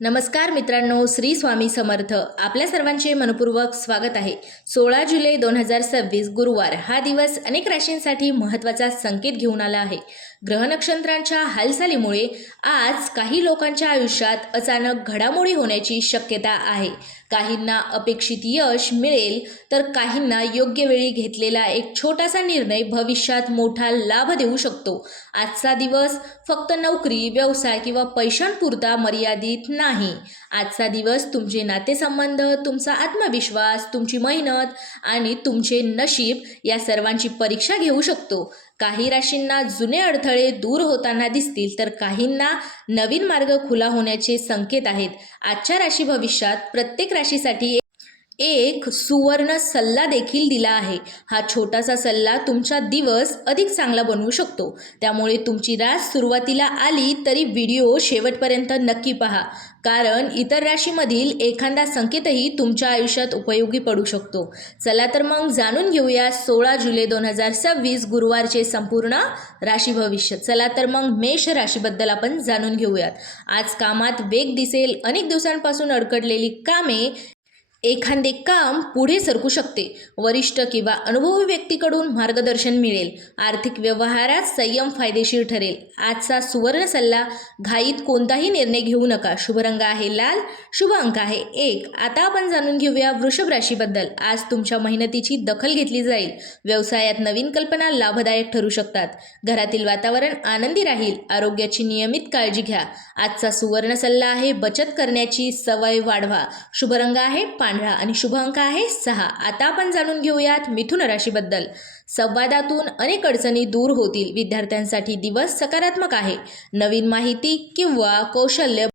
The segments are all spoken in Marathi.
नमस्कार मित्रांनो, श्री स्वामी समर्थ. आपल्या सर्वांचे मनपूर्वक स्वागत आहे. 16 जुलै 2026 गुरुवार हा दिवस अनेक राशींसाठी महत्त्वाचा संकेत घेऊन आला आहे. ग्रह नक्षत्रांच्या हालचालीमुळे आज काही लोकांच्या आयुष्यात अचानक घडामोडी होण्याची शक्यता आहे. काहींना अपेक्षित यश मिळेल तर काहींना योग्य वेळी घेतलेला एक छोटासा निर्णय भविष्यात मोठा लाभ देऊ शकतो. आजचा दिवस फक्त नोकरी, व्यवसाय किंवा पैशांपुरता मर्यादित नाही. आजचा दिवस तुमचे नातेसंबंध, तुमचा आत्मविश्वास, तुमची मेहनत आणि तुमचे नशीब या सर्वांची परीक्षा घेऊ शकतो. काही राशींना जुने अडथळे दूर होताना दिसतील तर काहींना नवीन मार्ग खुला होण्याचे संकेत आहेत. आजच्या राशी भविष्यात प्रत्येक राशीसाठी एक सुवर्ण सल्ला देखील दिला आहे. हा छोटासा सल्ला तुमचा दिवस अधिक चांगला बनवू शकतो. त्यामुळे तुमची रास सुरुवातीला आली तरी व्हिडिओ शेवटपर्यंत नक्की पहा, कारण इतर राशीमधील एखादा संकेतही तुमच्या आयुष्यात उपयोगी पडू शकतो. चला तर मग जाणून घेऊया 16 जुलै 2026 गुरुवारचे संपूर्ण राशी भविष्य. चला तर मग मेष राशीबद्दल आपण जाणून घेऊयात. आज कामात वेग दिसेल. अनेक दिवसांपासून अडकलेली कामे एखादे काम पुढे सरकू शकते. वरिष्ठ किंवा अनुभवी व्यक्तीकडून मार्गदर्शन मिळेल. आर्थिक व्यवहारात संयम फायदेशीर ठरेल. आजचा सुवर्ण सल्ला, घाईत कोणताही निर्णय घेऊ नका. शुभ रंग आहे लाल, शुभ अंक आहे 1. आता आपण जाणून घेऊया वृषभ राशीबद्दल. आज तुमच्या मेहनतीची दखल घेतली जाईल. व्यवसायात नवीन कल्पना लाभदायक ठरू शकतात. घरातील वातावरण आनंदी राहील. आरोग्याची नियमित काळजी घ्या. आजचा सुवर्ण सल्ला आहे बचत करण्याची सवय वाढवा. शुभ रंग आहे पांढरा आणि शुभ अंक आहे 6. आता आपण जाणून घेऊयात मिथुन राशीबद्दल. संवादातून अनेक अडचणी दूर होतील. विद्यार्थ्यांसाठी दिवस सकारात्मक आहे. नवीन माहिती किंवा कौशल्य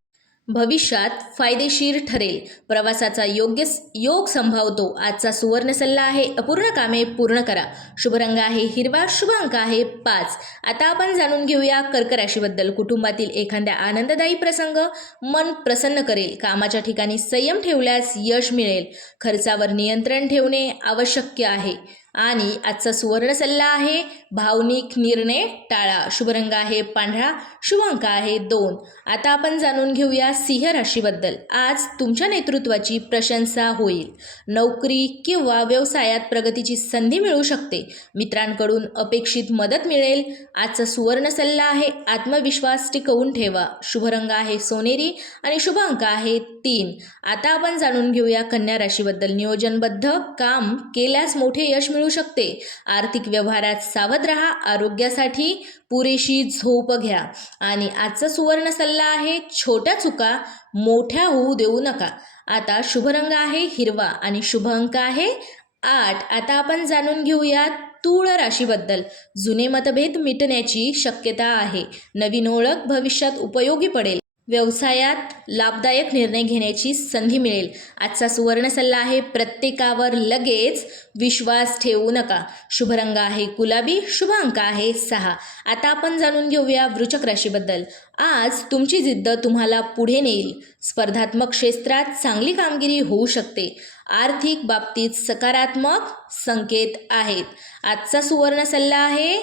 भविष्यात फायदेशीर ठरेल. प्रवासाचा योग संभावतो. आजचा सुवर्ण सल्ला आहे अपूर्ण कामे पूर्ण करा. शुभ रंग आहे हिरवा, शुभ अंक आहे 5. आता आपण जाणून घेऊया कर्क राशीबद्दल. कुटुंबातील एखाद्या आनंददायी प्रसंग मन प्रसन्न करेल. कामाच्या ठिकाणी संयम ठेवल्यास यश मिळेल. खर्चावर नियंत्रण ठेवणे आवश्यक आहे. आणि आजचा सुवर्ण सल्ला आहे भावनिक निर्णय टाळा. शुभ रंग आहे पांढरा, शुभ अंक आहे 2. आता आपण जाणून घेऊया सिंह राशीबद्दल. आज तुमच्या नेतृत्वाची प्रशंसा होईल. नोकरी किंवा व्यवसायात प्रगतीची संधी मिळू शकते. मित्रांकडून अपेक्षित मदत मिळेल. आजचा सुवर्ण सल्ला आहे आत्मविश्वास टिकवून ठेवा. शुभ रंग आहे सोनेरी आणि शुभ अंक आहे 3. आता आपण जाणून घेऊया कन्या राशीबद्दल. नियोजनबद्ध काम केल्यास मोठे यश मिळू शकते. आर्थिक व्यवहारात सावध राहा. आरोग्यासाठी पुरेशी झोप घ्या. आणि आजचा सुवर्ण सल्ला आहे छोट्या चुका मोठ्या होऊ देऊ नका. आता शुभ रंग आहे हिरवा आणि शुभ अंक आहे 8. आता आपण जाणून घेऊया तूळ राशीबद्दल. जुने मतभेद मिटण्याची शक्यता आहे. नवीन ओळख भविष्यात उपयोगी पडेल. व्यवसायात लाभदायक निर्णय घेण्याची संधी मिळेल. आजचा सुवर्ण सल्ला आहे प्रत्येकावर लगेच विश्वास ठेवू नका. शुभ रंग आहे गुलाबी, शुभ अंक आहे 6. आता आपण जाणून घेऊया वृश्चिक राशीबद्दल. आज तुमची जिद्द तुम्हाला पुढे नेईल. स्पर्धात्मक क्षेत्रात चांगली कामगिरी होऊ शकते. आर्थिक बाबतीत सकारात्मक संकेत आहेत. आजचा सुवर्ण सल्ला आहे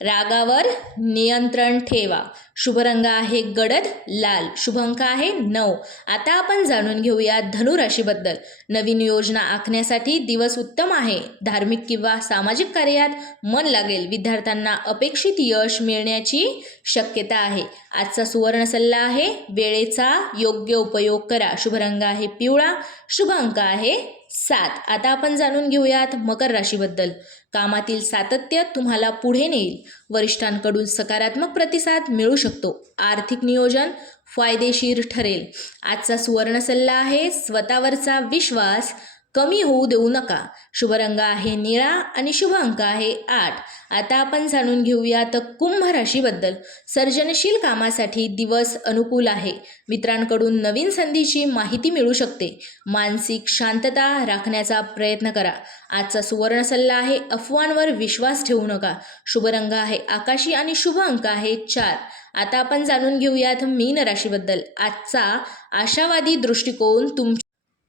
रागावर नियंत्रण ठेवा. शुभ रंग आहे गडद लाल, शुभ अंक आहे 9. आता आपण जाणून घेऊया धनु राशीबद्दल. नवीन योजना आखण्यासाठी दिवस उत्तम आहे. धार्मिक किंवा सामाजिक कार्यात मन लागेल. विद्यार्थ्यांना अपेक्षित यश मिळण्याची शक्यता आहे. आजचा सुवर्ण सल्ला आहे वेळेचा योग्य उपयोग करा. शुभ रंग आहे पिवळा, शुभ अंक आहे 7. आता आपण जाणून घेऊयात मकर राशीबद्दल. कामातील सातत्य तुम्हाला पुढे नेईल. वरिष्ठांकडून सकारात्मक प्रतिसाद मिळू शकतो. आर्थिक नियोजन फायदेशीर ठरेल. आजचा सुवर्ण सल्ला आहे स्वतःवरचा विश्वास कमी होऊ देऊ नका. शुभ रंग आहे निळा आणि शुभ अंक आहे 8. आता आपण जाणून घेऊया तर कुंभ राशीबद्दल. सर्जनशील कामासाठी दिवस अनुकूल आहे. मित्रांकडून नवीन संधीची माहिती मिळू शकते. मानसिक शांतता राखण्याचा प्रयत्न करा. आजचा सुवर्ण सल्ला आहे अफवांवर विश्वास ठेवू नका. शुभ रंग आहे आकाशी आणि शुभ अंक आहे 4. आता आपण जाणून घेऊयात मीन राशीबद्दल. आजचा आशावादी दृष्टिकोन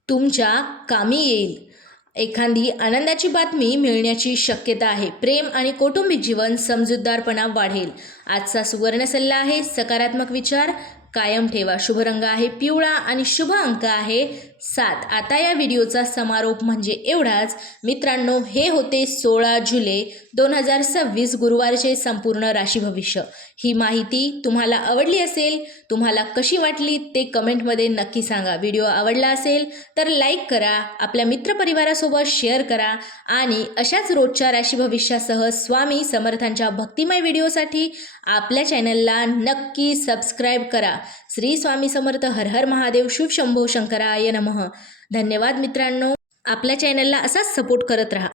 तुमच्या कामी येईल. एखादी आनंदाची बातमी मिळण्याची शक्यता आहे. प्रेम आणि कौटुंबिक जीवन समजूतदारपणा वाढेल. आजचा सुवर्ण सल्ला आहे सकारात्मक विचार कायम ठेवा. शुभ रंग आहे पिवळा आणि शुभ अंक आहे 7. आता या व्हिडिओचा समारोप म्हणजे एवढाच. मित्रांनो, हे होते 16 जुलै 2026 गुरुवारचे संपूर्ण राशी भविष्य. ही माहिती तुम्हाला आवडली असेल, तुम्हाला कशी वाटली ते कमेंटमध्ये नक्की सांगा. व्हिडिओ आवडला असेल तर लाईक करा, आपल्या मित्रपरिवारासोबत शेअर करा आणि अशाच रोजच्या राशी भविष्यासह स्वामी समर्थांच्या भक्तिमय व्हिडिओसाठी आपल्या चॅनलला नक्की सबस्क्राईब करा. श्री स्वामी समर्थ. हर हर महादेव. शुभ शंभो शंकराय नमः. धन्यवाद मित्रांनो. आपल्या चॅनलला असाच सपोर्ट करत राहा.